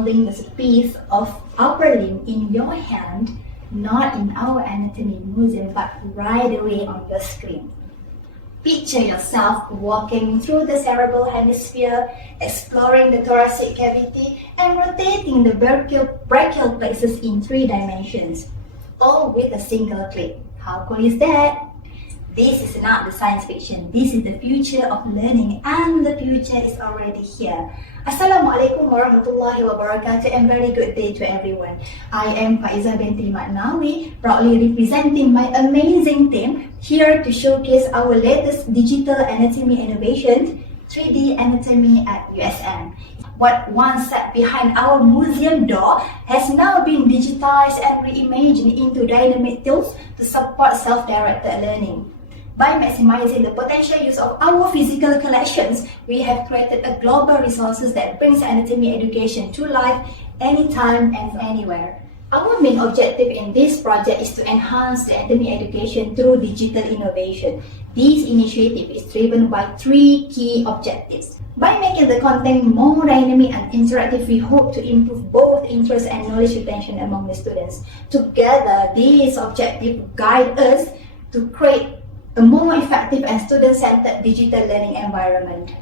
holding this piece of upper limb in your hand, not in our anatomy museum, but right away on your screen. Picture yourself walking through the cerebral hemisphere, exploring the thoracic cavity, and rotating the brachial plexus in 3 dimensions, all with a single click. How cool is that? This is not the science fiction. This is the future of learning, and the future is already here. Assalamualaikum warahmatullahi wabarakatuh, and very good day to everyone. I am Faiza binti Maknawi, proudly representing my amazing team here to showcase our latest digital anatomy innovation, 3DAnatomy at USM. What once sat behind our museum door has now been digitized and reimagined into dynamic tools to support self-directed learning. By maximizing the potential use of our physical collections, we have created a global resources that brings anatomy education to life anytime and anywhere. Our main objective in this project is to enhance the anatomy education through digital innovation. This initiative is driven by 3 key objectives. By making the content more dynamic and interactive, we hope to improve both interest and knowledge retention among the students. Together, these objectives guide us to create a more effective and student-centered digital learning environment.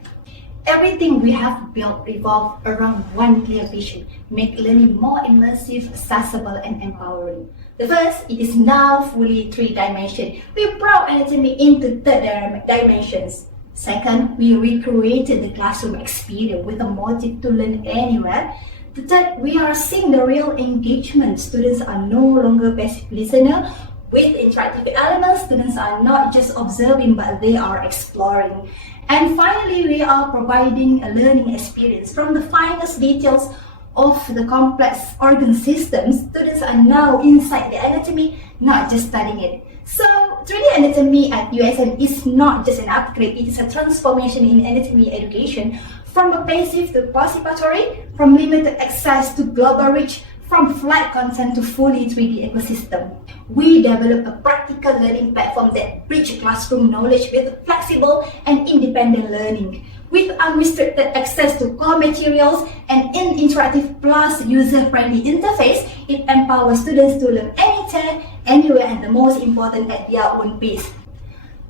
Everything we have built revolves around one clear vision: make learning more immersive, accessible, and empowering. The first, it is now fully 3-dimensional. We brought anatomy into 3 dimensions. Second, we recreated the classroom experience with a motive to learn anywhere. The third, we are seeing the real engagement. Students are no longer passive listeners. With interactive elements, students are not just observing, but they are exploring. And finally, we are providing a learning experience. From the finest details of the complex organ systems, students are now inside the anatomy, not just studying it. So, 3D Anatomy at USM is not just an upgrade, it is a transformation in anatomy education, from a passive to participatory, from limited access to global reach, from flat content to fully 3D ecosystem. We develop a practical learning platform that bridges classroom knowledge with flexible and independent learning. With unrestricted access to core materials and an interactive plus user-friendly interface, it empowers students to learn anytime, anywhere, and the most important, at their own pace.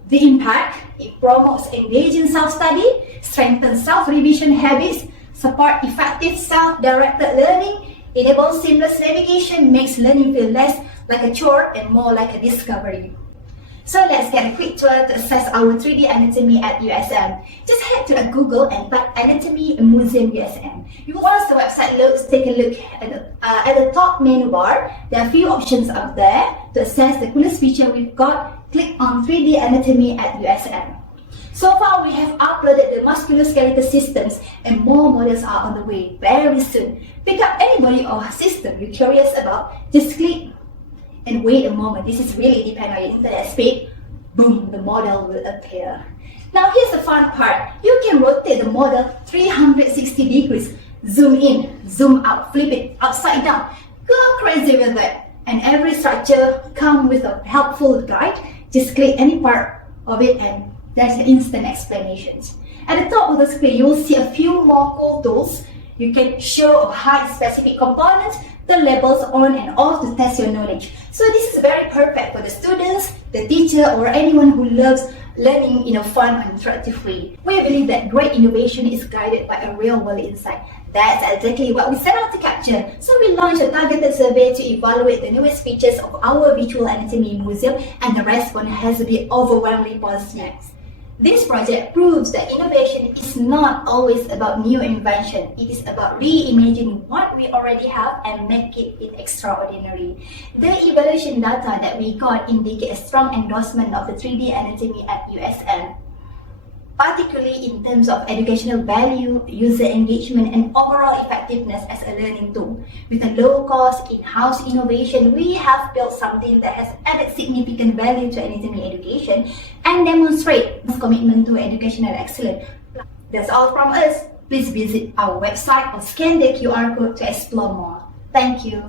The impact: it promotes engaging self-study, strengthens self-revision habits, support effective self-directed learning, enables seamless navigation, makes learning feel less like a chore and more like a discovery. So let's get a quick tour to assess our 3D anatomy at USM. Just head to Google and type Anatomy Museum USM. Once the website loads, take a look at the top menu bar. There are a few options up there. To assess the coolest feature we've got, click on 3D Anatomy at USM. So far, we have uploaded the musculoskeletal systems, and more models are on the way very soon. Pick up any body or system you're curious about, just click and wait a moment. This is really depend on your internet speed. Boom, the model will appear. Now here's the fun part. You can rotate the model 360 degrees. Zoom in, zoom out, flip it upside down. Go crazy with it. And every structure comes with a helpful guide. Just click any part of it and there's instant explanations. At the top of the screen, you will see a few more cool tools. You can show or hide specific components, the labels on and off to test your knowledge. So this is very perfect for the students, the teacher, or anyone who loves learning in a fun and interactive way. We believe that great innovation is guided by a real-world insight. That's exactly what we set out to capture. So we launched a targeted survey to evaluate the newest features of our virtual anatomy museum, and the response has been overwhelmingly positive. This project proves that innovation is not always about new invention. It is about reimagining what we already have and make it extraordinary. The evaluation data that we got indicate a strong endorsement of the 3D anatomy at USM, particularly in terms of educational value, user engagement, and overall effectiveness as a learning tool. With a low-cost, in-house innovation, we have built something that has added significant value to anatomy education and demonstrate this commitment to educational excellence. That's all from us. Please visit our website or scan the QR code to explore more. Thank you.